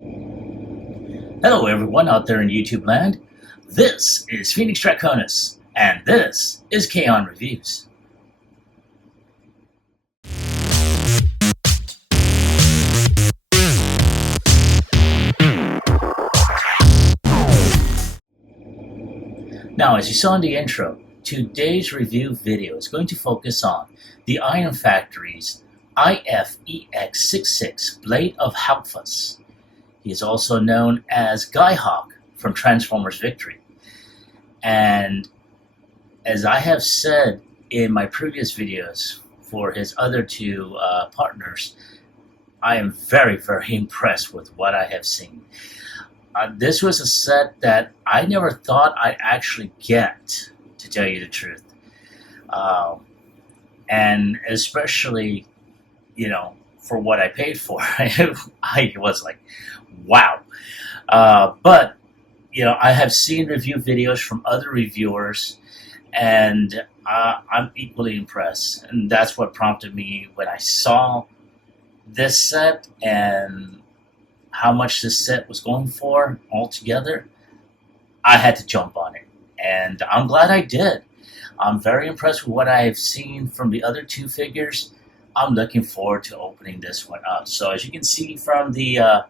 Hello everyone out there in YouTube land. This is Phoenix Draconis, and this is KAON Reviews. Now, as you saw in the intro, today's review video is going to focus on the Iron Factory's EX-66 Blade of Halphas. He is also known as Guyhawk from Transformers Victory. And as I have said in my previous videos for his other two partners, I am very, very impressed with what I have seen. This was a set that I never thought I'd actually get, to tell you the truth. And especially, for what I paid for, I was like, wow. But, I have seen review videos from other reviewers, and I'm equally impressed. And that's what prompted me when I saw this set and how much this set was going for altogether. I had to jump on it, and I'm glad I did. I'm very impressed with what I have seen from the other two figures. I'm looking forward to opening this one up. So as you can see from the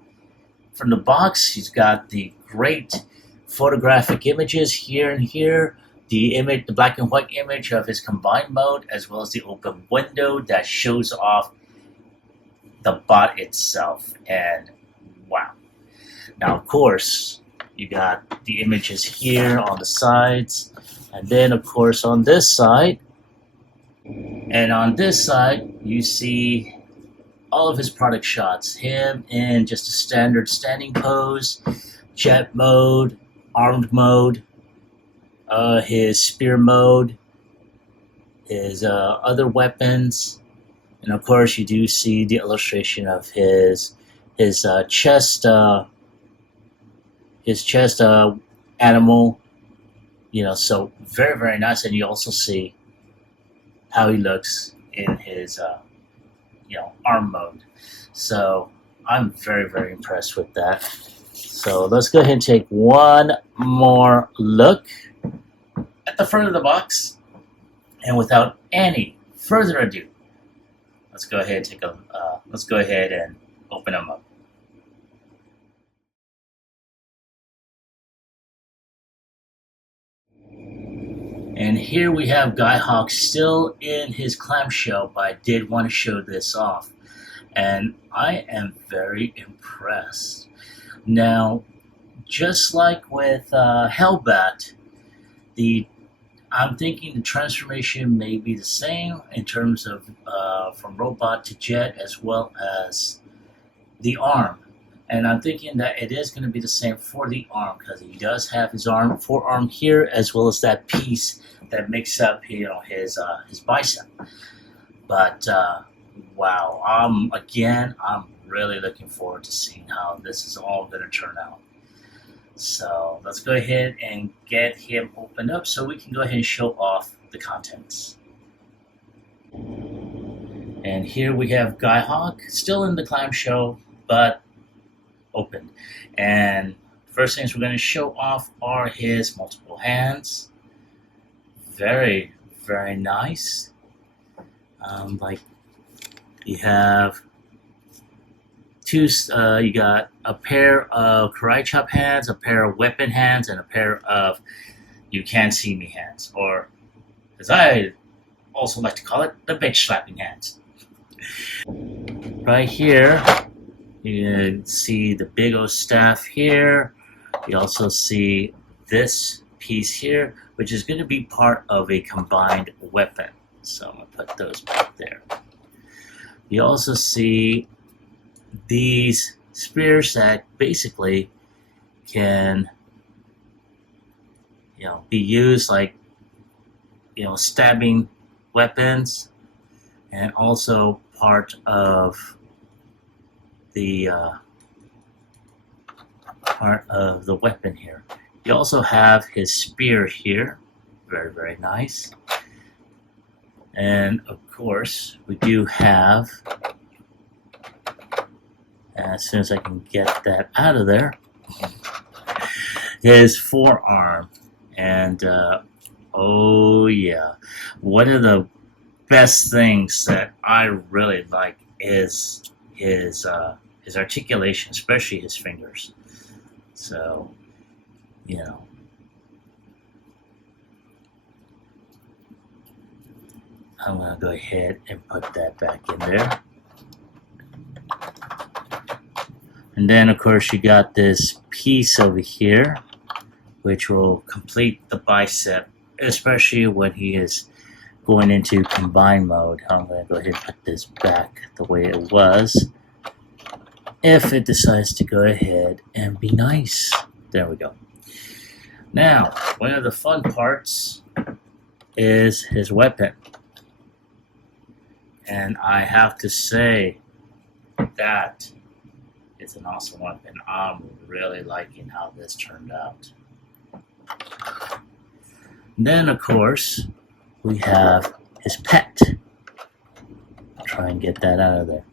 box, he's got the great photographic images here and here, the black and white image of his combined mode, as well as the open window that shows off the bot itself. And wow. Now, of course, you got the images here on the sides, and then, of course, on this side. And on this side, you see all of his product shots. Him in just a standard standing pose, jet mode, armed mode, his spear mode, his other weapons, and of course, you do see the illustration of his chest animal, so very, very nice. And you also see how he looks in his arm mode. So I'm very, very impressed with that. So let's go ahead and take one more look at the front of the box, and without any further ado, let's go ahead and open them up. And here we have Guyhawk still in his clamshell, but I did want to show this off. And I am very impressed. Now, just like with Hellbat, I'm thinking the transformation may be the same in terms of from robot to jet, as well as the arm. And I'm thinking that it is going to be the same for the arm, because he does have his forearm here, as well as that piece that makes up, his bicep. But wow, again, I'm really looking forward to seeing how this is all going to turn out. So let's go ahead and get him opened up so we can go ahead and show off the contents. And here we have Guyhawk, still in the clamshell, but open. And first things we're going to show off are his multiple hands. Very, very nice. Like you have you got a pair of karate chop hands, a pair of weapon hands, and a pair of you can't see me hands, or as I also like to call it, the bitch slapping hands. Right here, you can see the big old staff here. You also see this piece here, which is going to be part of a combined weapon. So I'm going to put those back there. You also see these spears that basically can, be used like, stabbing weapons, and also part of the weapon here. You also have his spear here, very, very nice. And of course, we do have And as soon as I can get that out of there, his forearm. And oh yeah, one of the best things that I really like is his articulation, especially his fingers. So, you know, I'm gonna go ahead and put that back in there. And then of course you got this piece over here, which will complete the bicep, especially when he is going into combine mode. I'm going to go ahead and put this back the way it was, if it decides to go ahead and be nice. There we go. Now, one of the fun parts is his weapon. And I have to say that it's an awesome weapon. I'm really liking how this turned out. Then, of course, we have his pet. Try and get that out of there.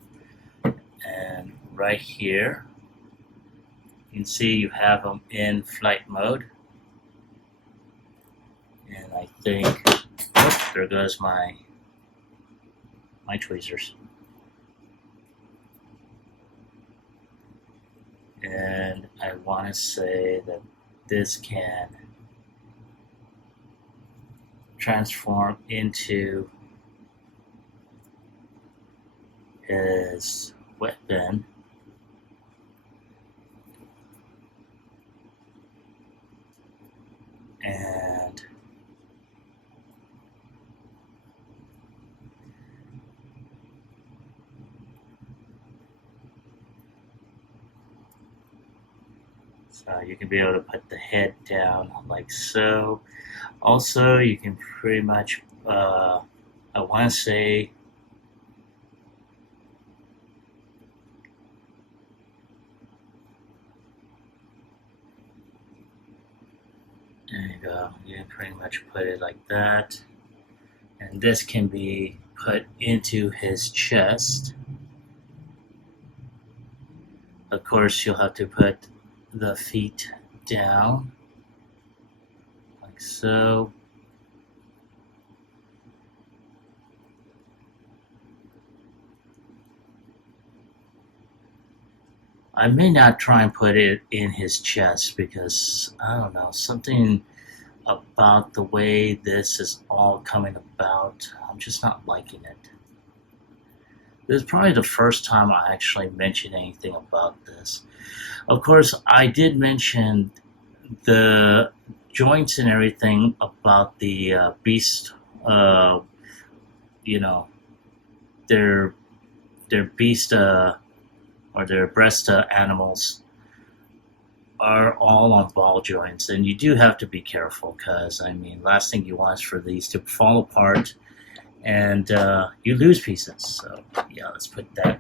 And right here, you can see you have him in flight mode. And I think, oh, there goes my tweezers. And I want to say that this can transform into his weapon. And so you can be able to put the head down like so. Also, you can pretty much, I want to say, there you go, you can pretty much put it like that. And this can be put into his chest. Of course, you'll have to put the feet down. Like so. I may not try and put it in his chest because, I don't know, something about the way this is all coming about, I'm just not liking it. This is probably the first time I actually mentioned anything about this. Of course, I did mention the joints and everything about the beast, you know, their beast or their breast animals are all on ball joints, and you do have to be careful because, I mean, last thing you want is for these to fall apart and you lose pieces. So yeah, let's put that.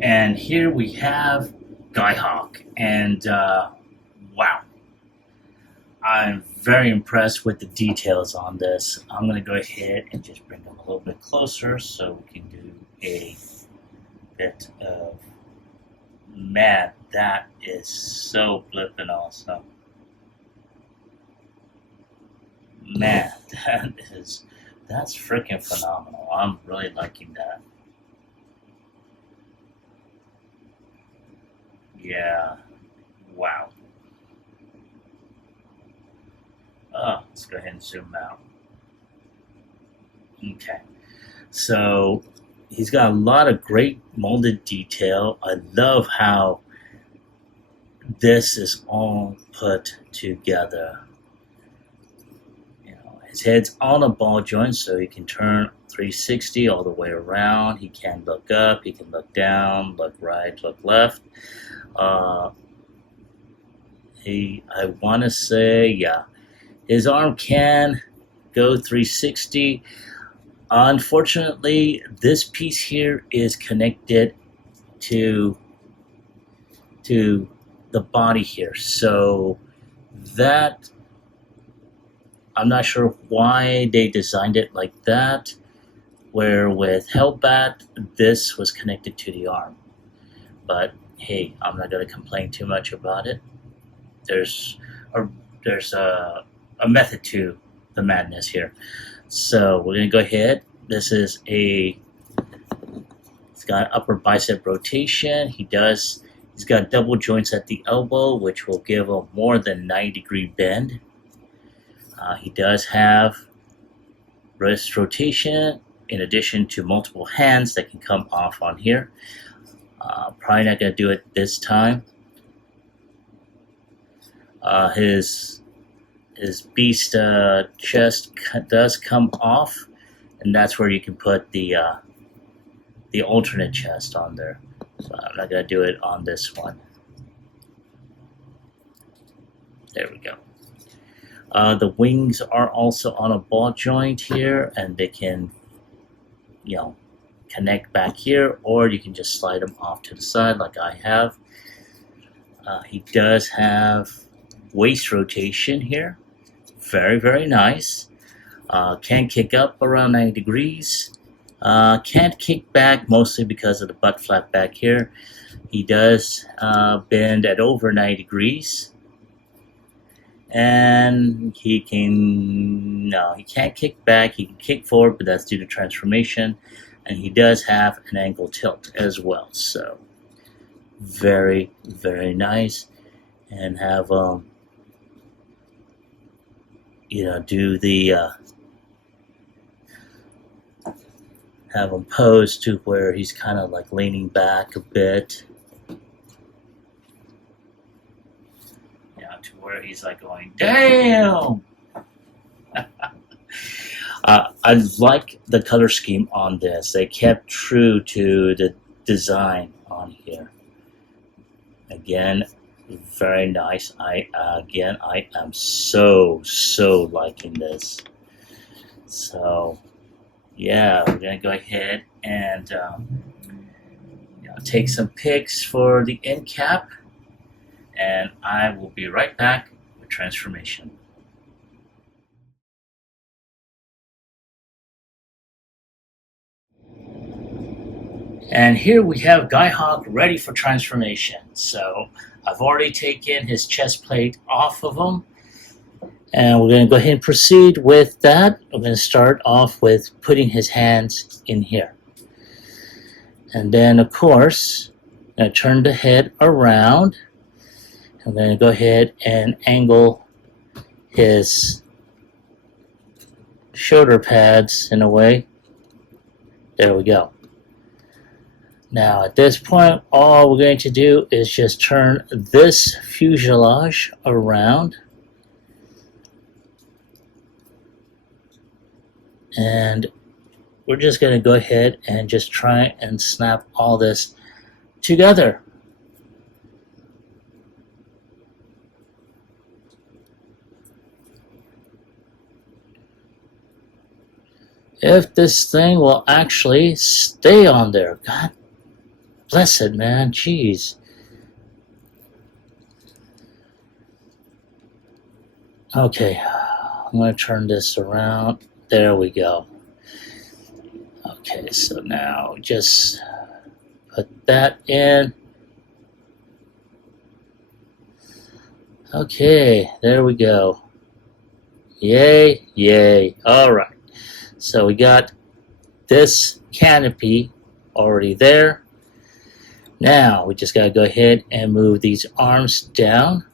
And here we have Guyhawk, and wow, I'm very impressed with the details on this. I'm going to go ahead and just bring them a little bit closer so we can do a bit of, man, that is so flippin' awesome. Man, that's freaking phenomenal. I'm really liking that. Yeah, wow. Let's go ahead and zoom out. Okay, so he's got a lot of great molded detail. I love how this is all put together. You know, his head's on a ball joint, so he can turn 360 all the way around. He can look up, he can look down, look right, look left. I want to say, yeah, his arm can go 360. Unfortunately, this piece here is connected to the body here, so that, I'm not sure why they designed it like that, where with Hellbat, this was connected to the arm. but hey, I'm not going to complain too much about it. There's a, there's a method to the madness here. So we're going to go ahead. This is it's got upper bicep rotation. He's got double joints at the elbow, which will give a more than 90-degree bend. He does have wrist rotation, in addition to multiple hands that can come off on here. Probably not going to do it this time. His beast chest does come off, and that's where you can put the alternate chest on there. So I'm not going to do it on this one. There we go. The wings are also on a ball joint here, and they can, connect back here, or you can just slide them off to the side like I have. He does have waist rotation here. Very, very nice. Can kick up around 90 degrees. Can't kick back, mostly because of the butt flap back here. He does bend at over 90 degrees. And he can't kick back. He can kick forward, but that's due to transformation. And he does have an ankle tilt as well. So very, very nice. And have do the have him pose to where he's kind of like leaning back a bit. To where he's like going, damn! I like the color scheme on this. They kept true to the design on here. Again, very nice. I am so liking this. So yeah, we're gonna go ahead and take some pics for the end cap, and I will be right back with transformation. And here we have Guyhawk ready for transformation. So I've already taken his chest plate off of him, and we're going to go ahead and proceed with that. I'm going to start off with putting his hands in here. And then, of course, I'm going to turn the head around. I'm going to go ahead and angle his shoulder pads in a way. There we go. Now at this point, all we're going to do is just turn this fuselage around. And we're just going to go ahead and just try and snap all this together. If this thing will actually stay on there. God bless it, man. Jeez. Okay, I'm going to turn this around. There we go. Okay, so now just put that in. Okay, there we go. Yay, yay. All right. So we got this canopy already there. Now we just got to go ahead and move these arms down.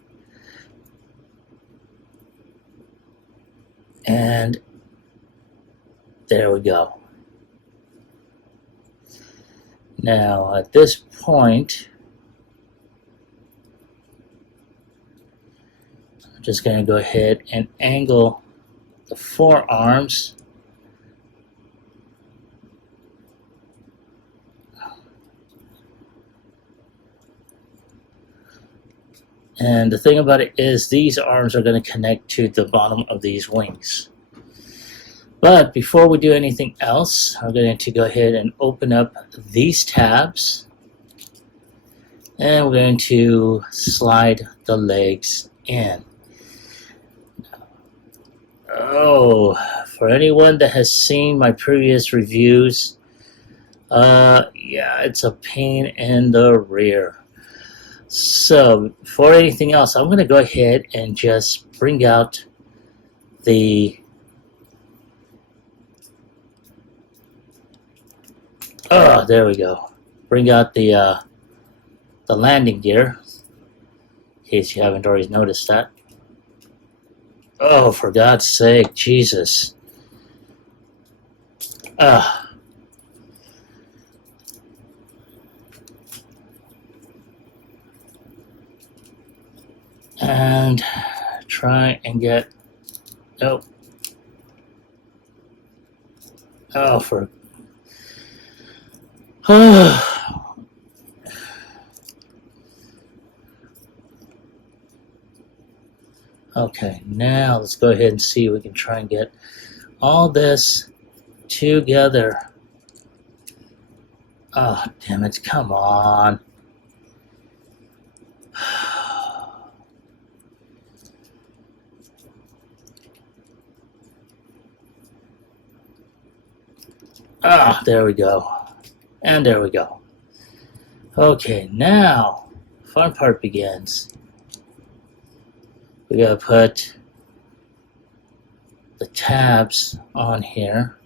And there we go. Now at this point, I'm just going to go ahead and angle the forearms. And the thing about it is these arms are going to connect to the bottom of these wings. But before we do anything else, I'm going to go ahead and open up these tabs. And we're going to slide the legs in. Oh, for anyone that has seen my previous reviews, yeah, it's a pain in the rear. So before anything else, I'm going to go ahead and just bring out the there we go. Bring out the landing gear, in case you haven't already noticed that. Oh, for God's sake, Jesus. And try and get, oh, for, okay, now let's go ahead and see if we can try and get all this together. Oh, damn it, come on. Ah, there we go. And there we go. Okay, now, fun part begins. We gotta put the tabs on here.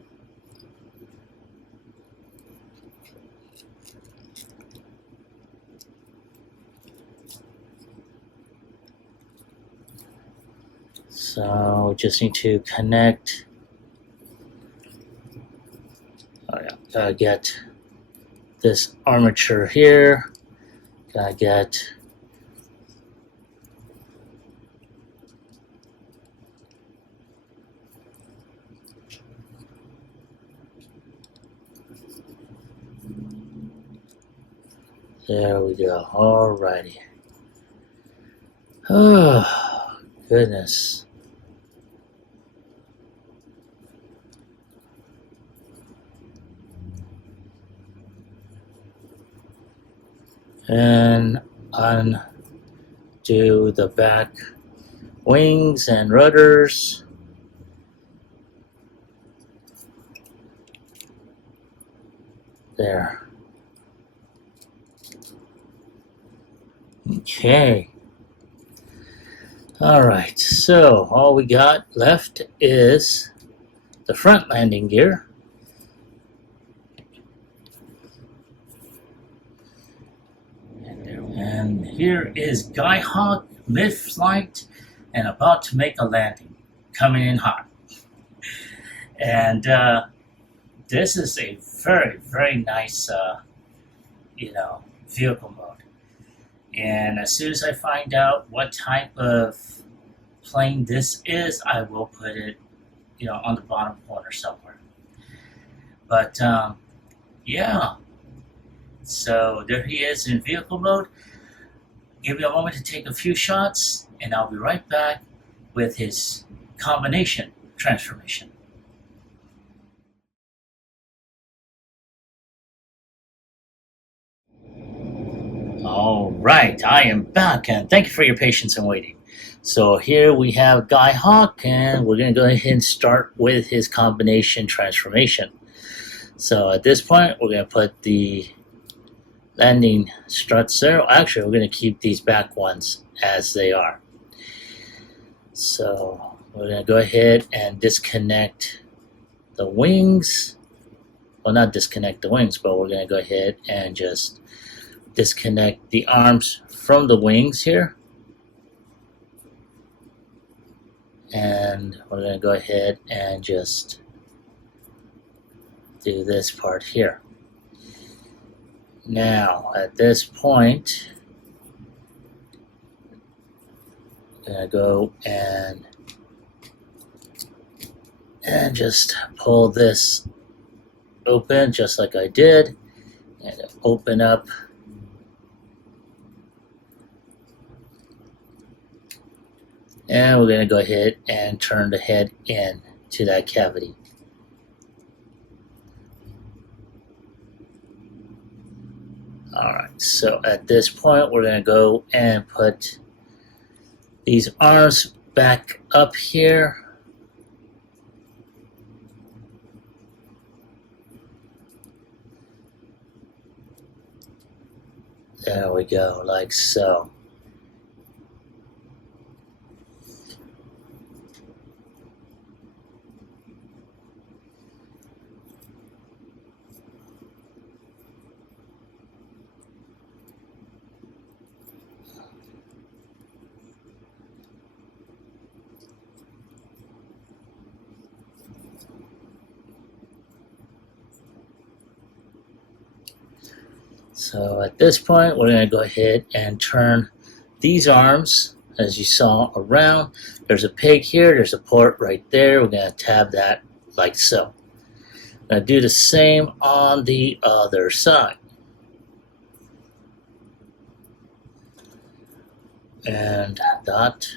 So, just need to connect. Oh yeah, gotta get this armature here. Gotta get there we go. Alrighty. Oh, goodness. And undo the back wings and rudders. There. Okay. Alright, so all we got left is the front landing gear. And here is Guyhawk mid-flight and about to make a landing, coming in hot. And this is a very, very nice, vehicle mode. And as soon as I find out what type of plane this is, I will put it, on the bottom corner somewhere. But yeah, so there he is in vehicle mode. Give me a moment to take a few shots, and I'll be right back with his combination transformation. All right, I am back, and thank you for your patience and waiting. So here we have Guyhawk, and we're going to go ahead and start with his combination transformation. So at this point, we're going to put the landing struts there. Actually, we're going to keep these back ones as they are. So we're going to go ahead and disconnect the wings. Well, not disconnect the wings, but we're going to go ahead and just disconnect the arms from the wings here. And we're going to go ahead and just do this part here. Now, at this point, I'm going to go and just pull this open just like I did, and open up and we're going to go ahead and turn the head in to that cavity. Alright, so at this point we're going to go and put these arms back up here. There we go, like so. So at this point, we're going to go ahead and turn these arms, as you saw, around. There's a pig here, there's a port right there. We're going to tab that like so. I'm going to do the same on the other side. And dot.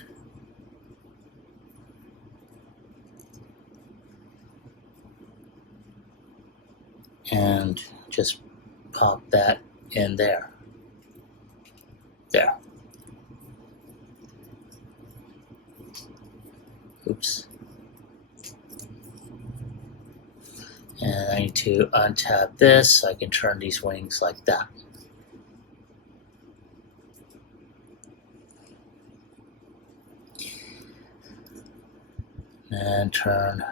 And just pop that in there. There. Oops. And I need to untap this so I can turn these wings like that. And turn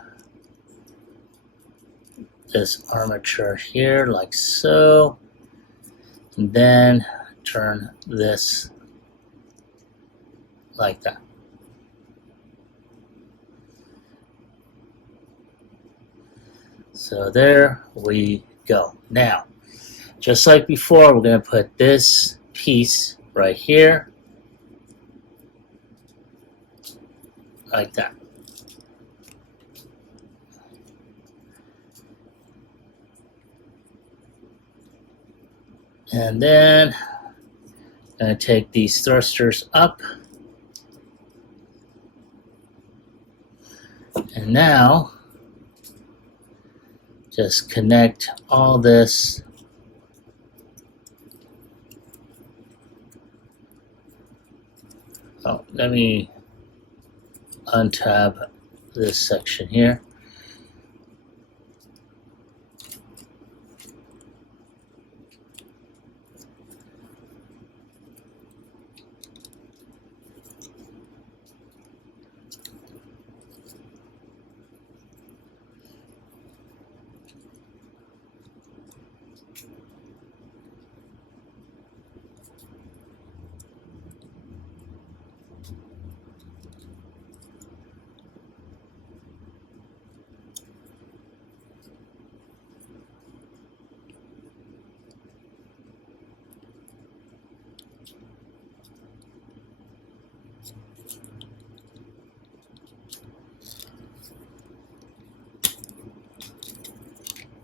this armature here like so. And then turn this like that. So there we go. Now, just like before, we're going to put this piece right here, like that. And then I'm going to take these thrusters up. And now, just connect all this let me untab this section here.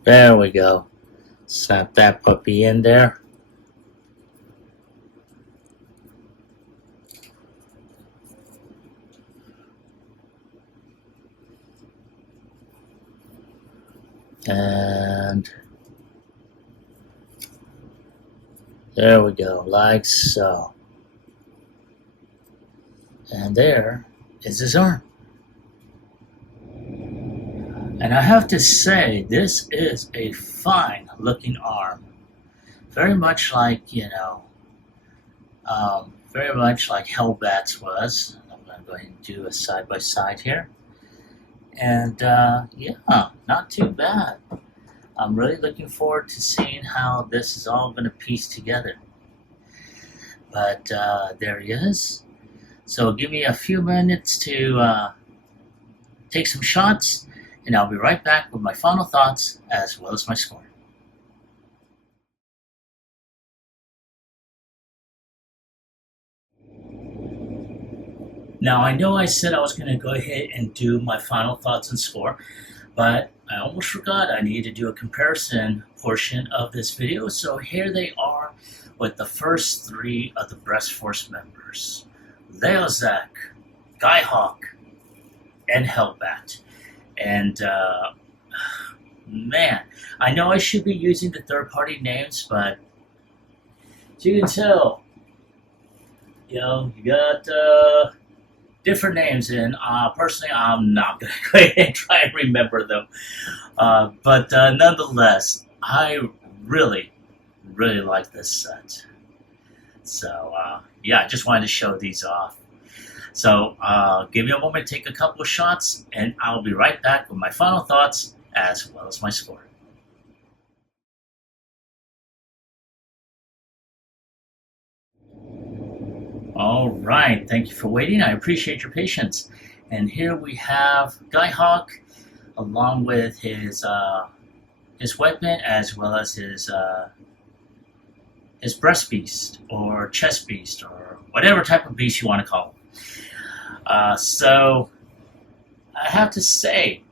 There we go. Snap that puppy in there. And there we go, like so. And there is his arm. And I have to say, this is a fine looking arm. Very much like, very much like Halphas was. I'm going to go ahead and do a side by side here. And yeah, not too bad. I'm really looking forward to seeing how this is all going to piece together. But there he is. So give me a few minutes to take some shots, and I'll be right back with my final thoughts as well as my score. Now, I know I said I was going to go ahead and do my final thoughts and score, but I almost forgot I needed to do a comparison portion of this video. So here they are with the first three of the Breast Force members: Leozak, Guyhawk, and Hellbat. And man, I know I should be using the third-party names, but as you can tell, you got different names, and personally, I'm not going to go ahead and try and remember them. But nonetheless, I really, really like this set. So yeah, I just wanted to show these off. So give me a moment to take a couple of shots, and I'll be right back with my final thoughts as well as my score. All right, thank you for waiting. I appreciate your patience. And here we have Guyhawk, along with his weapon as well as his breast beast or chest beast or whatever type of beast you want to call it. So I have to say,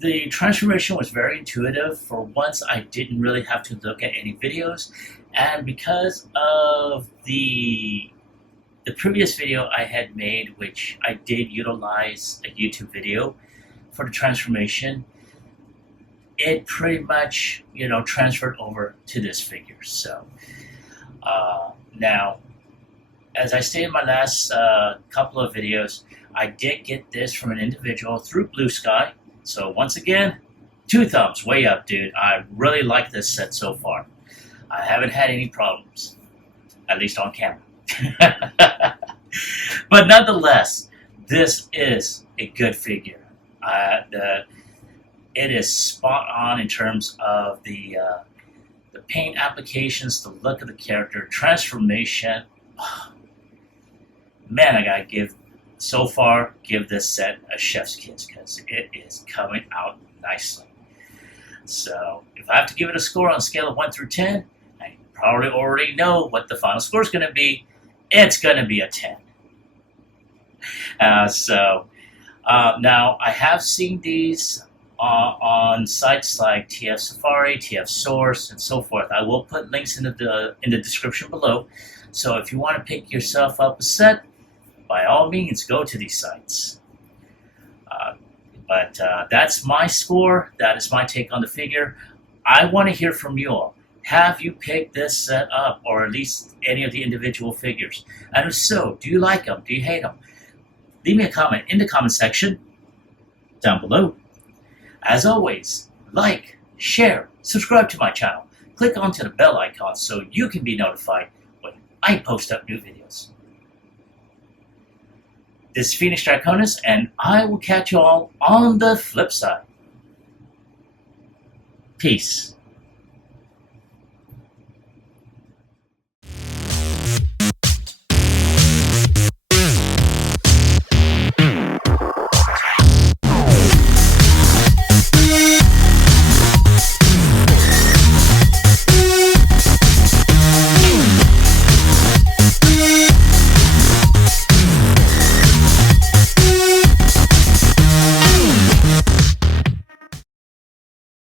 the transformation was very intuitive. For once, I didn't really have to look at any videos, and because of the previous video I had made, which I did utilize a YouTube video for the transformation, it pretty much, transferred over to this figure. So now, as I stated in my last couple of videos, I did get this from an individual through Blue Sky. So once again, 2 thumbs way up, dude. I really like this set so far. I haven't had any problems, at least on camera. But nonetheless, this is a good figure. It is spot on in terms of the paint applications, the look of the character, transformation. Man, I gotta give this set a chef's kiss because it is coming out nicely. So if I have to give it a score on a scale of 1 through 10, I probably already know what the final score is going to be. It's going to be a 10. Now I have seen these on sites like TF Safari, TF Source, and so forth. I will put links in the description below. So if you want to pick yourself up a set, by all means, go to these sites. But that's my score. That is my take on the figure. I want to hear from you all. Have you picked this set up, or at least any of the individual figures? And if so, do you like them? Do you hate them? Leave me a comment in the comment section down below. As always, like, share, subscribe to my channel. Click onto the bell icon so you can be notified when I post up new videos. This is Phoenix Draconis, and I will catch you all on the flip side. Peace.